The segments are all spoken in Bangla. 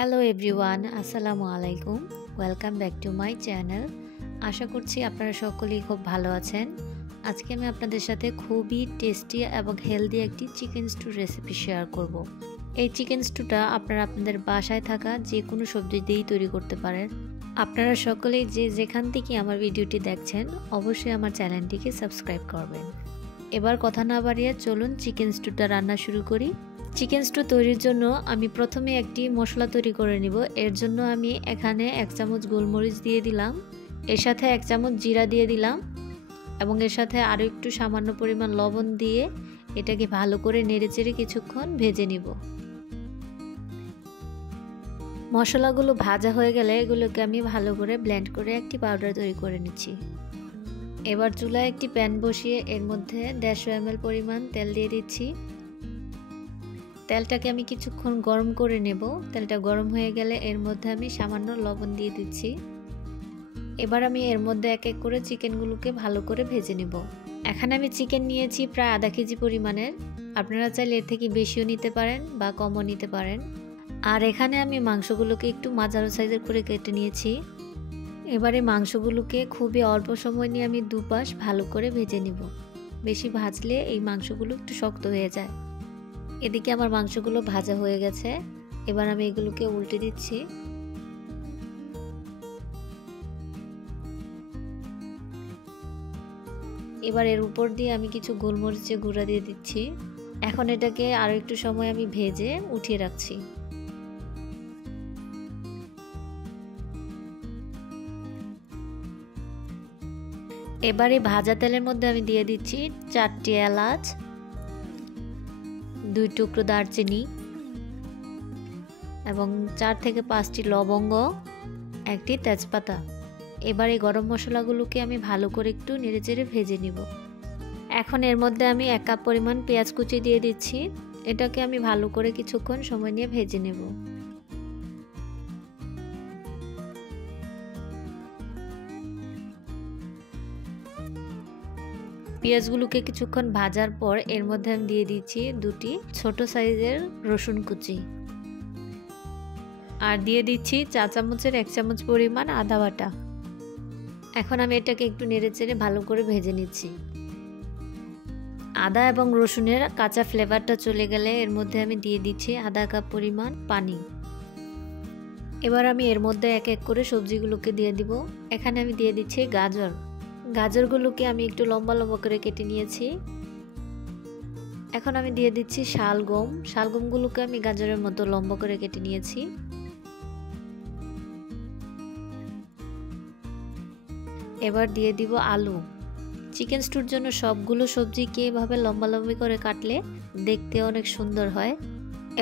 হ্যালো এভরিওয়ান, আসসালামু আলাইকুম। Welcome back to my channel. আশা করছি আপনারা সকলেই খুব ভালো আছেন। আজকে আমি আপনাদের সাথে খুবই টেস্টি এবং হেলদি একটি চিকেন স্টু রেসিপি শেয়ার করব। এই চিকেন স্টুটা আপনারা আপনাদের বাসায় থাকা যে কোনো সবজি দিয়েই তৈরি করতে পারেন। আপনারা সকলেই যেখান থেকে আমার ভিডিওটি দেখছেন অবশ্যই আমার চ্যানেলটিকে সাবস্ক্রাইব করবেন। এবার কথা না বাড়িয়ে চলুন চিকেন স্টুটা রান্না শুরু করি। চিকেন স্টু তৈরির জন্য আমি প্রথমে একটি মশলা তৈরি করে নিব। এর জন্য আমি এখানে 1 চামচ গোলমরিচ দিয়ে দিলাম, এর সাথে 1 চামচ জিরা দিয়ে দিলাম এবং এর সাথে আরও একটু সামান্য পরিমাণ লবণ দিয়ে এটাকে ভালো করে নেড়েচেড়ে কিছুক্ষণ ভেজে নিব। মশলাগুলো ভাজা হয়ে গেলে এগুলোকে আমি ভালো করে ব্লেন্ড করে একটি পাউডার তৈরি করে নিচ্ছি। এবার চুলায় একটি প্যান বসিয়ে এর মধ্যে 150 ml পরিমাণ তেল দিয়ে দিচ্ছি। তেলটাকে আমি কিছুক্ষণ গরম করে নেব। তেলটা গরম হয়ে গেলে এর মধ্যে আমি সামান্য লবণ দিয়ে দিচ্ছি। এবার আমি এর মধ্যে এক এক করে চিকেনগুলোকে ভালো করে ভেজে নেব। এখানে আমি চিকেন নিয়েছি প্রায় আধা কেজি পরিমাণের। আপনারা চাইলে এর থেকে বেশিও নিতে পারেন বা কমও নিতে পারেন। আর এখানে আমি মাংসগুলোকে একটু মাঝারো সাইজের করে কেটে নিয়েছি। এবারে মাংসগুলোকে খুবই অল্প সময় নিয়ে আমি দুপাশ ভালো করে ভেজে নিব। বেশি ভাজলে এই মাংসগুলো একটু শক্ত হয়ে যায়। এদিকে আমার মাংসগুলো ভাজা হয়ে গেছে। এবার আমি এগুলোকে উল্টে দিচ্ছি। এবার এর উপর দিয়ে আমি কিছু গোলমরিচের গুঁড়া দিয়ে দিচ্ছি। এখন এটাকে আরো একটু সময় আমি ভেজে উঠিয়ে রাখছি। এবারে ভাজা তেলের মধ্যে আমি দিয়ে দিচ্ছি 4টি এলাচ, 2 টুকরো দারচিনি এবং 4 থেকে 5টি লবঙ্গ, একটি তেজপাতা। এবার এই গরম মশলাগুলোকে আমি ভালো করে একটু নেড়েচেড়ে ভেজে নিব। এখন এর মধ্যে আমি 1 কাপ পরিমাণ পেঁয়াজ কুচি দিয়ে দিচ্ছি। এটাকে আমি ভালো করে কিছুক্ষণ সময় নিয়ে ভেজে নেব। পেঁয়াজগুলোকে কিছুক্ষণ ভাজার পর এর মধ্যে আমি দিয়ে দিচ্ছি 2টি ছোট সাইজের রসুন কুচি আর দিয়ে দিচ্ছি 4 চামচের 1 চামচ পরিমাণ আদা বাটা। এখন আমি এটাকে একটু নেড়েচেড়ে ভালো করে ভেজে নিচ্ছি। আদা এবং রসুনের কাঁচা ফ্লেভারটা চলে গেলে এর মধ্যে আমি দিয়ে দিচ্ছি আধা কাপ পরিমাণ পানি। এবার আমি এর মধ্যে এক এক করে সবজিগুলোকে দিয়ে দিব। এখানে আমি দিয়ে দিচ্ছি গাজরগুলোকে আমি একটু লম্বা লম্বা করে কেটে নিয়েছি। এখন আমি দিয়ে দিচ্ছি শালগমগুলোকে আমি গাজরের মতো লম্বা করে কেটে নিয়েছি। এবার দিয়ে দিব আলু। চিকেন স্টুর জন্য সবগুলো সবজিকে এভাবে লম্বা লম্বি করে কাটলে দেখতে অনেক সুন্দর হয়।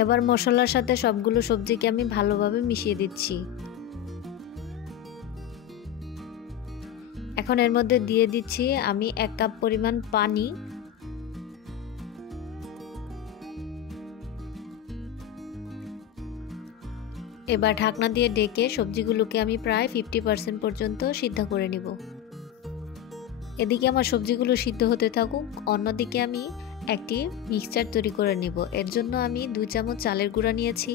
এবার মশলার সাথে সবগুলো সবজিকে আমি ভালোভাবে মিশিয়ে দিচ্ছি। এখন এর মধ্যে দিয়ে দিচ্ছি আমি 1 কাপ পরিমাণ পানি। এবার ঢাকনা দিয়ে ঢেকে সবজিগুলোকে আমি প্রায় 50% পর্যন্ত সিদ্ধ করে নিব। এদিকে আমার সবজিগুলো সিদ্ধ হতে থাকুক, অন্যদিকে আমি একটি মিক্সচার তৈরি করে নেব। এর জন্য আমি 2 চামচ চালের গুঁড়া নিয়েছি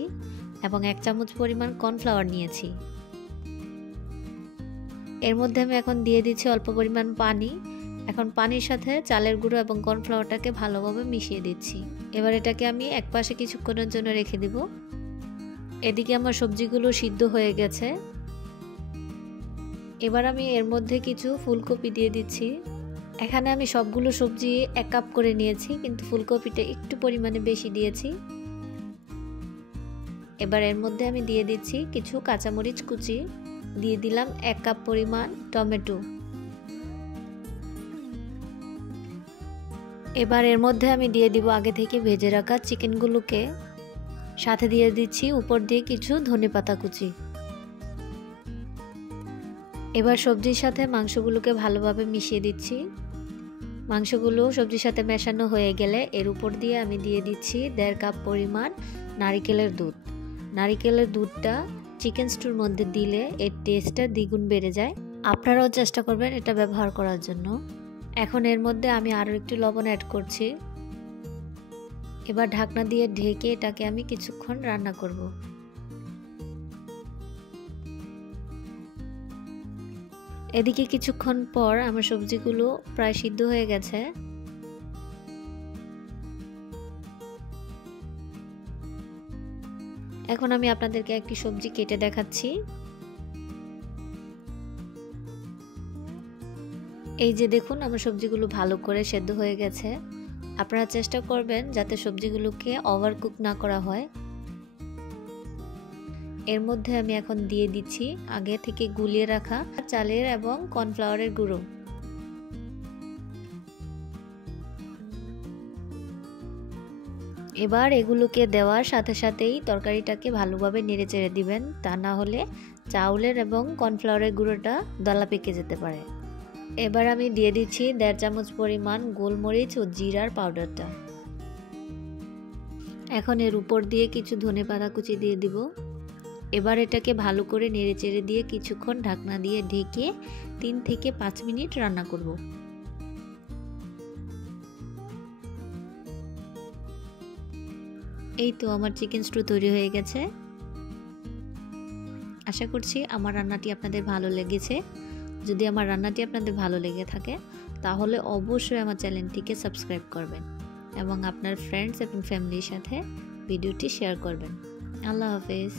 এবং 1 চামচ পরিমাণ কর্নফ্লাওয়ার নিয়েছি। এর মধ্যে আমি এখন দিয়ে দিচ্ছি অল্প পরিমাণ পানি। এখন পানির সাথে চালের গুঁড়ো এবং কর্নফ্লাওয়ারটাকে ভালোভাবে মিশিয়ে দিচ্ছি। এবার এটাকে আমি একপাশে কিছুক্ষণের জন্য রেখে দিব। এদিকে আমার সবজিগুলো সিদ্ধ হয়ে গেছে। এবার আমি এর মধ্যে কিছু ফুলকপি দিয়ে দিচ্ছি। এখানে আমি সবগুলো সবজি 1 কাপ করে নিয়েছি, কিন্তু ফুলকপিটা একটু পরিমাণে বেশি দিয়েছি। এবার এর মধ্যে আমি দিয়ে দিচ্ছি কিছু কাঁচামরিচ কুচি, দিয়ে দিলাম 1 কাপ পরিমাণ টমেটো। এবার এর মধ্যে আমি দিয়ে দিব আগে থেকে ভেজে রাখা চিকেনগুলোকে, সাথে দিয়ে দিচ্ছি উপর দিয়ে কিছু ধনেপাতা কুচি। এবার সবজির সাথে মাংসগুলোকে ভালোভাবে মিশিয়ে দিচ্ছি। মাংসগুলো সবজির সাথে মেশানো হয়ে গেলে এর উপর দিয়ে আমি দিয়ে দিচ্ছি 1.5 কাপ পরিমাণ নারিকেলের দুধ। নারিকেলের দুধটা চিকেন স্টুর মধ্যে দিলে এর টেস্টটা দ্বিগুণ বেড়ে যায়। আপনারাও চেষ্টা করবেন এটা ব্যবহার করার জন্য। এখন এর মধ্যে আমি আরও একটু লবণ অ্যাড করছি। এবার ঢাকনা দিয়ে ঢেকে এটাকে আমি কিছুক্ষণ রান্না করব। এদিকে কিছুক্ষণ পর আমার সবজিগুলো প্রায় সিদ্ধ হয়ে গেছে। এখন আমি আপনাদেরকে একটি সবজি কেটে দেখাচ্ছি। এই যে দেখুন আমার সবজিগুলো ভালো করে সেদ্ধ হয়ে গেছে। আপনারা চেষ্টা করবেন যাতে সবজিগুলোকে ওভারকুক না করা হয়। এর মধ্যে আমি এখন দিয়ে দিচ্ছি আগে থেকে গুলিয়ে রাখা চালের এবং কর্নফ্লাওয়ারের গুঁড়ো। এবার এগুলোকে দেওয়ার সাথে সাথেই তরকারিটাকে ভালোভাবে নেড়েচেড়ে দিবেন, তা না হলে চাউলের এবং কর্নফ্লাওয়ারের গুঁড়োটা দলা পেকে যেতে পারে। এবার আমি দিয়ে দিচ্ছি 1.5 চামচ পরিমাণ গোলমরিচ ও জিরার পাউডারটা। এখন এর উপর দিয়ে কিছু ধনেপাতা কুচি দিয়ে দিব। এবার এটাকে ভালো করে নেড়েচেড়ে দিয়ে কিছুক্ষণ ঢাকনা দিয়ে ঢেকে 3 থেকে 5 মিনিট রান্না করব। এই তো আমার চিকেন স্টু তৈরি হয়ে গেছে। আশা করছি আমার রান্নাটি আপনাদের ভালো লেগেছে। যদি আমার রান্নাটি আপনাদের ভালো লেগে থাকে তাহলে অবশ্যই আমার চ্যানেলটিকে সাবস্ক্রাইব করবেন এবং আপনার ফ্রেন্ডস এবং ফ্যামিলির সাথে ভিডিওটি শেয়ার করবেন। আল্লাহ হাফেজ।